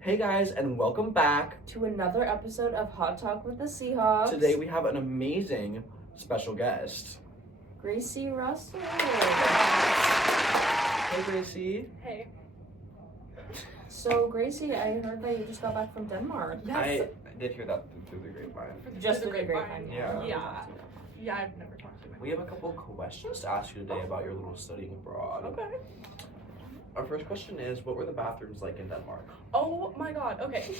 Hey guys, and welcome back to another episode of Hot Talk with the Seahawks. Today we have an amazing special guest. GRACIE Russell. Hey Gracie. Hey. So Gracie, I heard that you just got back from Denmark. Yes. I did hear that through the grapevine. Just through through the grapevine. Yeah. Yeah, I've never talked to him. We have a couple of questions to ask you today about your little studying abroad. Okay. Our first question is, what were the bathrooms like in Denmark? Oh my god, okay.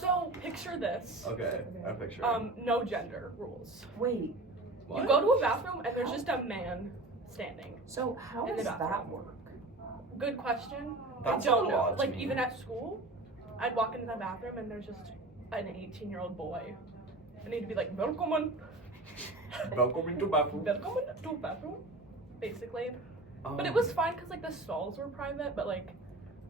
So, picture this. Okay, I'm picturing. No gender rules. Wait, What? You go to a bathroom and there's just a man standing. so how In the does that bathroom. work? Good question. That's I don't a know. lot to Like, me. even at school, I'd walk into the bathroom and there's just an 18-year-old boy. I need to be like, Welcome Welcome to bathroom. to bathroom, basically. But it was fine because, like, the stalls were private, but, like,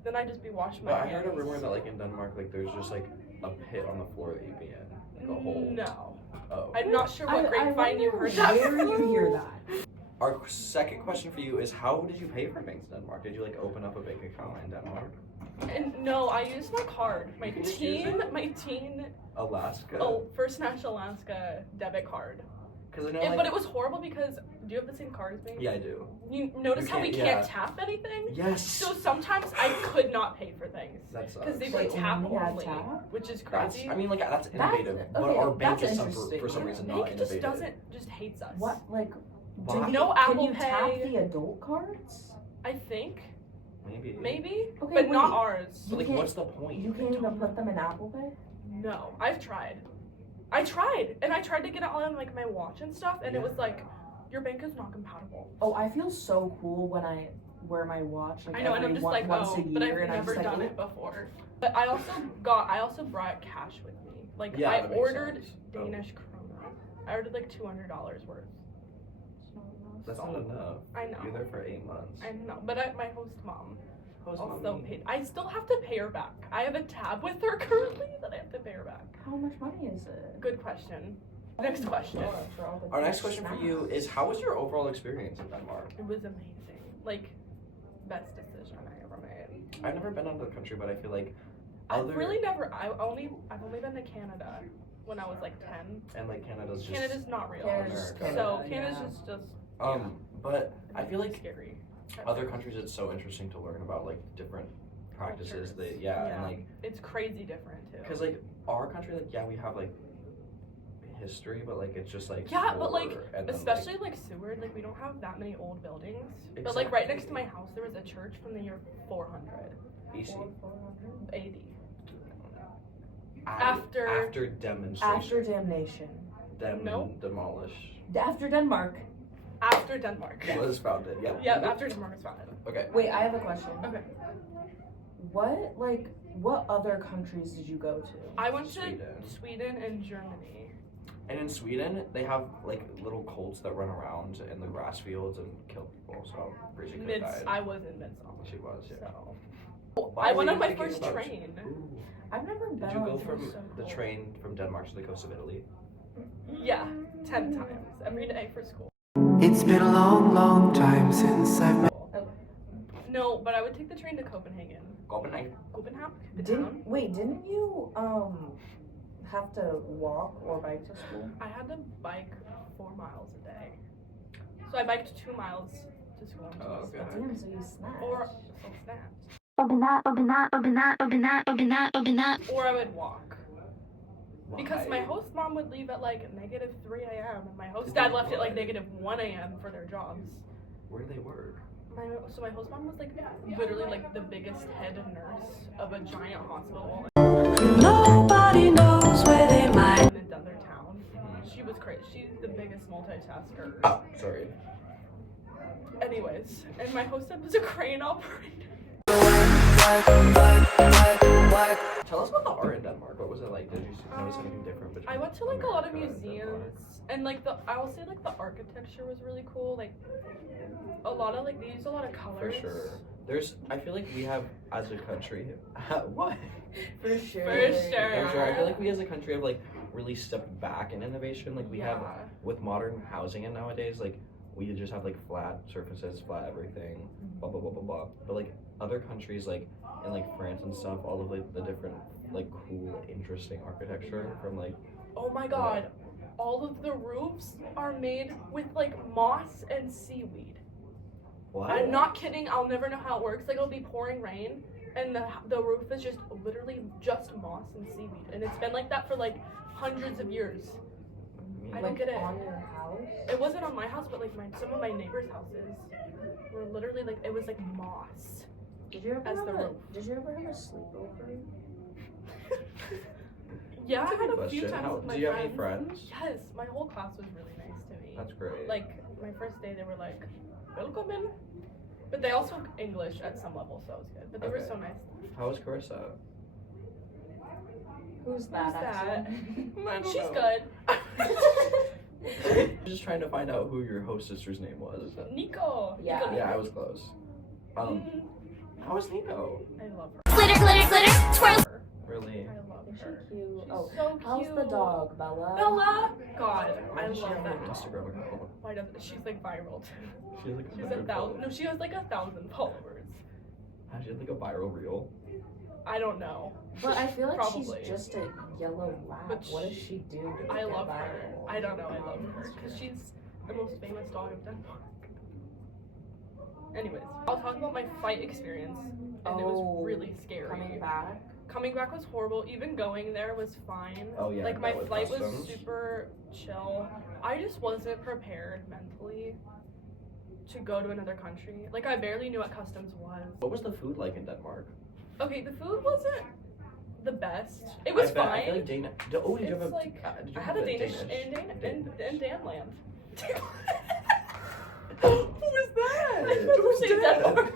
then I'd just be washing my But I hands. heard a rumor that like in Denmark, like there's just like a pit on the floor that you'd be in, like a hole. No. Oh. I'm not sure what grapevine you heard that. that Where did you hear that? Our second question for you is, how did you pay for things in Denmark? Did you like open up a bank account in Denmark? And no, I used my card. My You just use teen Alaska? First National Alaska debit card. Because I know like, But it was horrible because, do you have the same card as me? yeah, I do. You notice You how we can't- can't yeah. tap anything? Yes. So sometimes I could not pay for things. That sucks. Because they Wait, put tap only had only, tap? which is That's, crazy. I mean, like that's innovative, but okay, our bank that's is interesting. for some reason not Bank innovative. just hates us. What, like, Why? No can Apple you tap Pay. the adult cards? I think. Maybe. Maybe. Okay, but not wait. ours. But like, You what's the point? You can't even put them in Apple Pay? No, I've tried. And I tried to get it on like my watch and stuff, and it was like, your bank is not compatible. Oh, I feel so cool when I wear my watch. Like I know, and I'm every just one- like, once oh, a year, but I've and I'm never just like, done "Ooh." it before. But I also brought cash with me. Like Yeah, I that makes ordered sense. Danish krona. I ordered like $200 worth. That's not enough. I know. You're there for 8 months. I know, but my host mom Host also mommy. paid. I still have to pay her back. I have a tab with her currently that I have to pay her back. How much money is it? Good question. Next question. Our next question for you is, how was your overall experience in Denmark? It was amazing. Like, best decision I ever made. I've never been out of the country, but I feel like I've only been to Canada when I was like 10. and like Canada's just Canada's not real. Canada's America. So Canada, Canada's yeah. just but I feel like scary. other countries it's so interesting to learn about like different practices Cultures. and Yeah. like It's crazy different too. because like our country, like we have like history, but like it's just like Yeah, but, like, war, and then, especially like Seward, like we don't have that many old buildings. But like right next to my house there was a church from the year 400 BC. AD. After demonstration. After damnation. Nope. Demolish After Denmark. After Denmark. was founded. Yeah. Yeah, after Denmark was founded. Okay. Wait, I have a question. Okay. What other countries did you go to? I went to Sweden. Sweden and Germany. And in Sweden, they have like little colts that run around in the grass fields and kill people. So Bridget could have died. I was in Midsummer. She was, yeah. So. Why I were went you on my thinking first about- train. Ooh. I've never been Did you on go a from so the cool. train from Denmark to the coast of Italy? Yeah, 10 times every day for school. It's been a long, long time since I've met. No, but I would take the train to Copenhagen. Copenhagen. Copenhagen, the town. Didn't you have to walk or bike to school? I had to bike 4 miles a day. So I biked 2 miles to school and 2 miles okay. back. Damn, so you snapped. Or so snapped. Or I would walk. Because my host mom would leave at like -3 a.m. and my host dad left at like -1 a.m. for their jobs. Where do they work? My host mom was like literally like the biggest head nurse of a giant hospital Nobody knows where they might. in another town. She was crazy. She's the biggest multitasker. Oh, sorry. Anyways, and my host dad was a crane operator. Tell us about the art in Denmark. What was it like? Did you notice anything different between I went to like a lot of America and Denmark? museums, and like I will say like the architecture was really cool. Like a lot of like they use a lot of For colors. sure. I feel like we have as a country. What? For sure. For sure. For sure. I feel like we as a country have like really stepped back in innovation. Like we have Yeah. with modern housing and nowadays, like we just have like flat surfaces, flat everything, blah blah blah blah blah. But like other countries, like in like France and stuff, all of like the different like cool, interesting architecture from like. Oh my god, all of the roofs are made with like moss and seaweed. What? I'm not kidding. I'll never know how it works. Like it'll be pouring rain, and the roof is just literally just moss and seaweed, and it's been like that for like hundreds of years. I don't get it. On your house? It wasn't on my house, but like some of my neighbors' houses were literally like it was like moss. Did you ever As have the a, roof. Did you ever have a sleepover? Yeah, That's I had good a few question. times with my Do you have friends. any friends? Yes, my whole class was really nice to me. That's great. Like my first day, they were like, "Welcome in," but they all spoke English at some level, so it was good. But they were Okay. so nice. How was Carissa? Who's that? Who's that? actually? She's good. I'm just trying to find out who your host sister's name was. Nico. Yeah. Nico. Yeah, I was close. How was Nico? I love her. Glitter, glitter, glitter, twirl. Really? I love Is she her. cute? She's Oh, so how's cute. the dog, Bella? Bella. God, Why I does she love have that an dog. Instagram account? Why doesn't she's like viral too? She's like She's 1,000. No, she has like 1,000 followers. She had like a viral reel. I don't know. But I feel like Probably. she's just a yellow lab. But What does she do? To I get love her. viral? I don't know. I love her because she's the most famous dog of Denmark. Anyways, I'll talk about my flight experience, and it was really scary. Coming back. Was horrible. Even going there was fine. Oh yeah. Like my that with flight was customs. super chill. I just wasn't prepared mentally to go to another country. Like I barely knew what customs was. What was the food like in Denmark? Okay, the food wasn't the best. It was I bet- fine. I feel like Dana. Oh, did you have It's a? like- Did you I had have a Danish in Danland. Who was that? Who's in Denmark?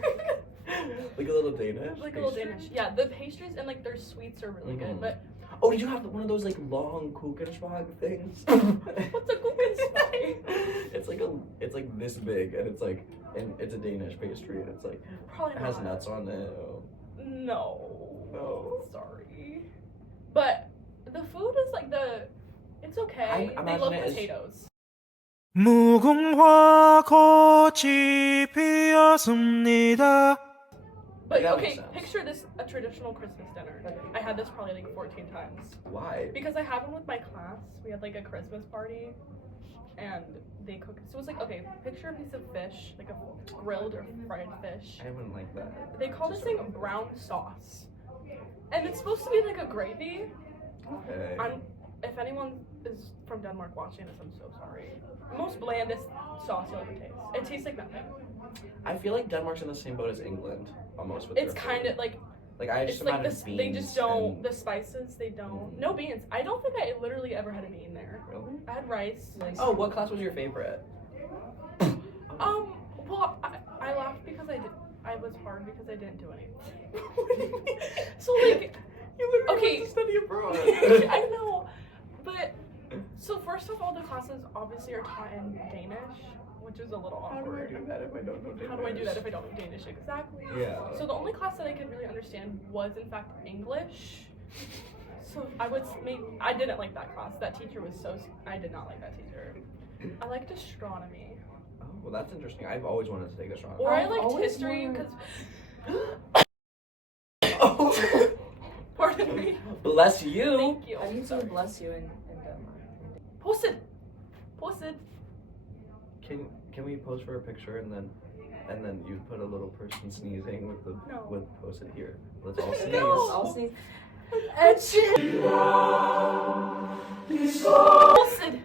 Like a little Danish. Like a little pastry? Danish. Yeah, the pastries and like their sweets are really good. But Oh, did you have one of those like long Kuchenschlag things? what's a Kuchenschlag? It's like this big and it's a Danish pastry and it's like Probably it has not. nuts on it. No. No. Sorry. But the food is like it's okay. I They love imagine it is- potatoes. 무궁화 꽃이 피었습니다. But That okay, makes sense. picture this a traditional Christmas dinner. I had this probably like 14 times. Why? Because I had one with my class. We had like a Christmas party and they cooked. So it was like, okay, picture a piece of fish, like a grilled or fried fish. I wouldn't like that. They call this thing brown sauce. And it's supposed to be like a gravy. Okay. If anyone is from Denmark watching this, I'm so sorry. Most blandest sauce you'll ever taste. It tastes like nothing. I feel like Denmark's in the same boat as England almost with It's their kind food. of like Like I it's just like imagine this. beans They just don't and- the spices. They don't. No beans. I don't think I literally ever had a bean there. Really? I had rice. Oh, what class was your favorite? Well, I laughed because I was hard because I didn't do anything. So like, okay, study abroad. I know, but so first of all, the classes obviously are taught in Danish, which is a little How do I awkward. do that if I don't know Danish? How do I do that if I don't know Danish exactly? Yeah. So the only class that I could really understand was in fact English. So I didn't like that class. That teacher was I did not like that teacher. I liked astronomy. Oh, well, that's interesting. I've always wanted to take astronomy. Or I I've liked always history wanted- because Oh. pardon me. Bless you. Thank you. I need to bless you in Denmark. Posted. Can we pose for a picture and then you put a little person sneezing with the No. with post it here. Let's all sneeze. No. I'll see. Posted.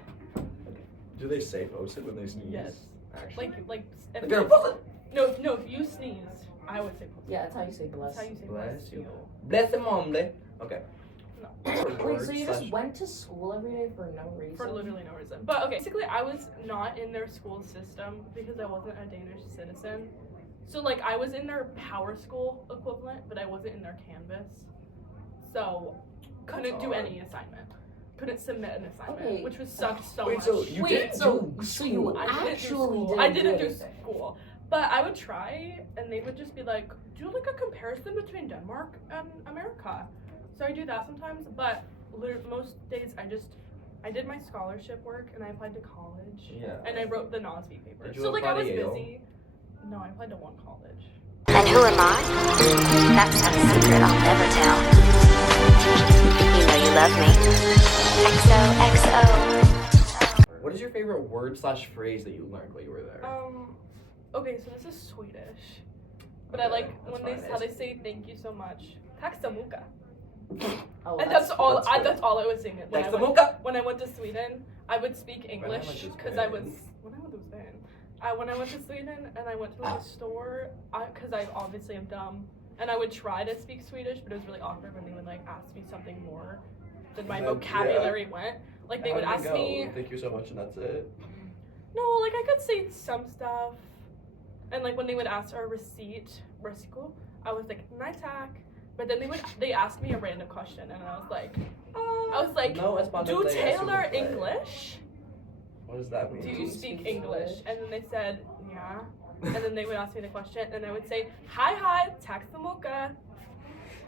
Do they say post it when they sneeze? Yes. Actually. Like if They're gonna post it. no, if you sneeze, I would say posted. Yeah, that's how you say bless. That's how you say Bless you. Bless them only. Okay. No. Wait, so you just went to school every day for no reason? For literally no reason. But okay, basically I was not in their school system because I wasn't a Danish citizen. So like I was in their power school equivalent, but I wasn't in their Canvas. So couldn't That's do odd. any assignment. Couldn't submit an assignment, Okay. which was sucked so Wait, much. so you Wait, didn't so do you I didn't do actually school. didn't I didn't do do anything. school. But I would try, and they would just be like, do like a comparison between Denmark and America. So I do that sometimes, but most days I just I did my scholarship work and I applied to college. Yeah. And I wrote the NOSV paper. Did you So like I apply was to Yale? busy. No, I applied to one college. And who am I? That's not a secret I'll never tell. You know you love me. XOXO. What is your favorite word/phrase that you learned while you were there? Okay, so this is Swedish. But I like that's when fine. how they say thank you so much. Tack så mycket. Oh, And that's all good. that's all I was saying. Tack så mycket. When I went to Sweden, I would speak English went to because I was Sweden. when I went to Sweden and I went to like a store, because I obviously am dumb, and I would try to speak Swedish, but it was really awkward when they would like ask me something more than my vocabulary went. Like they would ask me, Thank you so much, and that's it. no, like I could say some stuff, and like when they would ask our recico, I was like nej tack, but then they asked me a random question, and I was like, No, it's not do that they ask you Taylor to play. English? What does that mean? Do you speak English? And then they said, yeah. And then they would ask me the question, and I would say, hi, tack så mycket.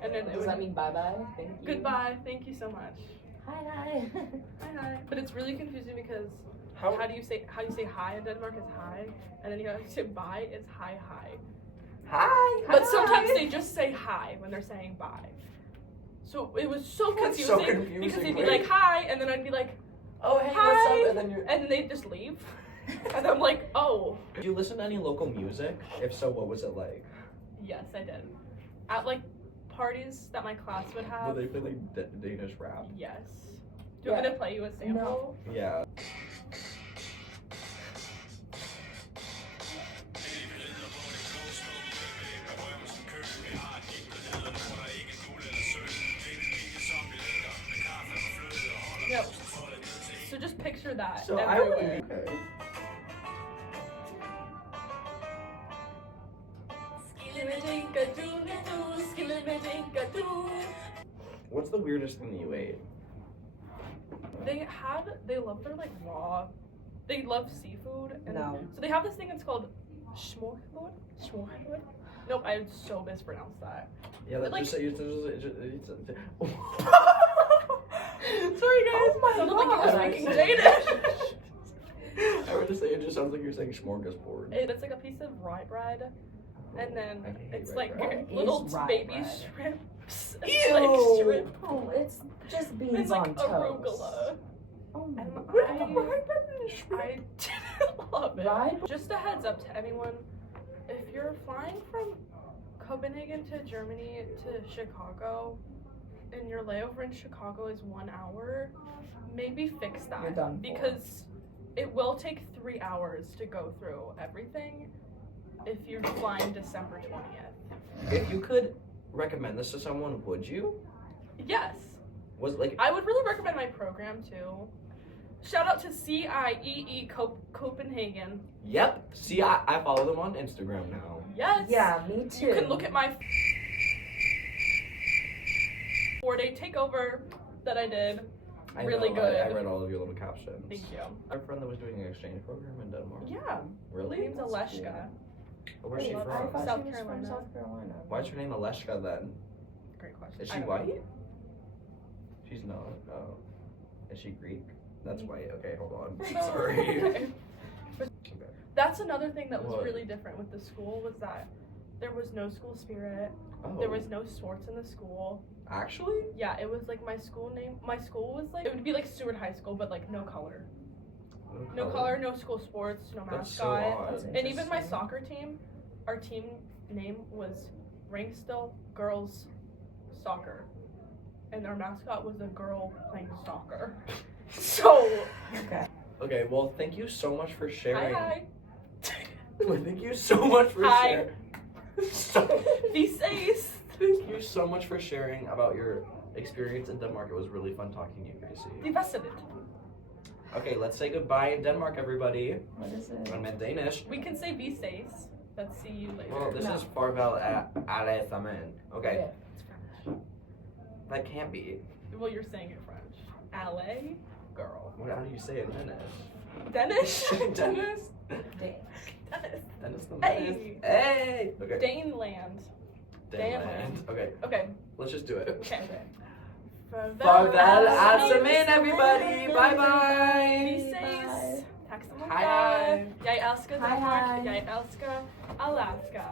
And then it Does would that mean bye-bye? Thank you. goodbye, thank you so much. Hi. Hi. But it's really confusing because How? how do you say hi in Denmark is hi, and then you have to say bye is hi. Hi. But sometimes they just say hi when they're saying bye. So it was so That's confusing, so confusing, because they'd be wait. like hi, and then I'd be like Oh, hey, hi, what's up? And then you're. and then they'd just leave, and I'm like, oh. Do you listen to any local music? If so, what was it like? Yes, I did. At like parties that my class would Did have. they play like Danish rap? Yes. Do you want me to play you a sample? Yeah. Yep. So just picture that So I everywhere. would. Okay. What's the weirdest thing that you ate? They love their like raw, they love seafood. And No. So they have this thing, it's called smørrebrød. Smørrebrød? Nope, I so mispronounced that. Yeah, that Like- just Sorry guys. Oh my Sounded like you were gosh. speaking Danish. I would just say it just sounds like you're saying smorgasbord. It's like a piece of rye bread, and then I hate it's rye like bread. What little is rye baby bread? shrimps. Ew. Like shrimp Oh, it's just and beans like on toast. arugula. Oh my And god. I didn't love it. Rye? Just a heads up to anyone, if you're flying from Copenhagen to Germany to Chicago, and your layover in Chicago is 1 hour, maybe fix that. You're done for. Because it will take 3 hours to go through everything if you're flying December 20th. If you could recommend this to someone, would you? Yes. Was it like I would really recommend my program too. Shout out to CIEE Copenhagen. Yep. See, I follow them on Instagram now. Yes. Yeah, me too. You can look at my 4-day takeover that I did. I Really know, good. I read all of your little captions. Thank you. I have a friend that was doing an exchange program in Denmark. Yeah. Her Really? name's Aleshka. Where's she I from? thought South she was Carolina. from South Carolina. Why's her name Aleshka then? Great question. Is I she don't know. white? She's not. Oh. Is she Greek? That's white. Okay, hold on. Sorry. Okay. That's another thing that was What? really different with the school was that there was no school spirit. Oh. There was no sports in the school. Actually? Yeah, it was like my school was like, it would be like Seward High School, but like no color. No color, no school sports, no That's so mascot. odd. That's And even my interesting. soccer team, our team name was Ringstill Girls Soccer. And our mascot was a girl playing soccer. So, Okay. Okay, well, thank you so much for sharing. hi. Thank you so much for Hi. sharing. Stop. Be safe. Thank you so much for sharing about your experience in Denmark. It was really fun talking to you, Gracie. The best of it. Okay, let's say goodbye in Denmark, everybody. What is it? I'm in Danish. We can say be safe. Let's see you later. Well, this No. is farvel alle sammen. Okay, Yeah. It's French. that can't be. Well, you're saying it French. LA, girl. How do you say it in Danish? Dennis? Dennis? Dang. Dennis. Dennis the Hey. Menace. Hey! Okay. Daneland. Daneland. Okay, Okay. let's just do it. Okay. Farvel Asamin, everybody. Bye bye. Vi ses. Tack så mycket. Hej, hej. Jag älskar Hej, Danmark. hej. Jag älskar Alaska.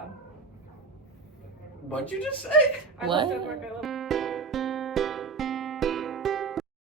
What'd you just say? I What? love Denmark. I love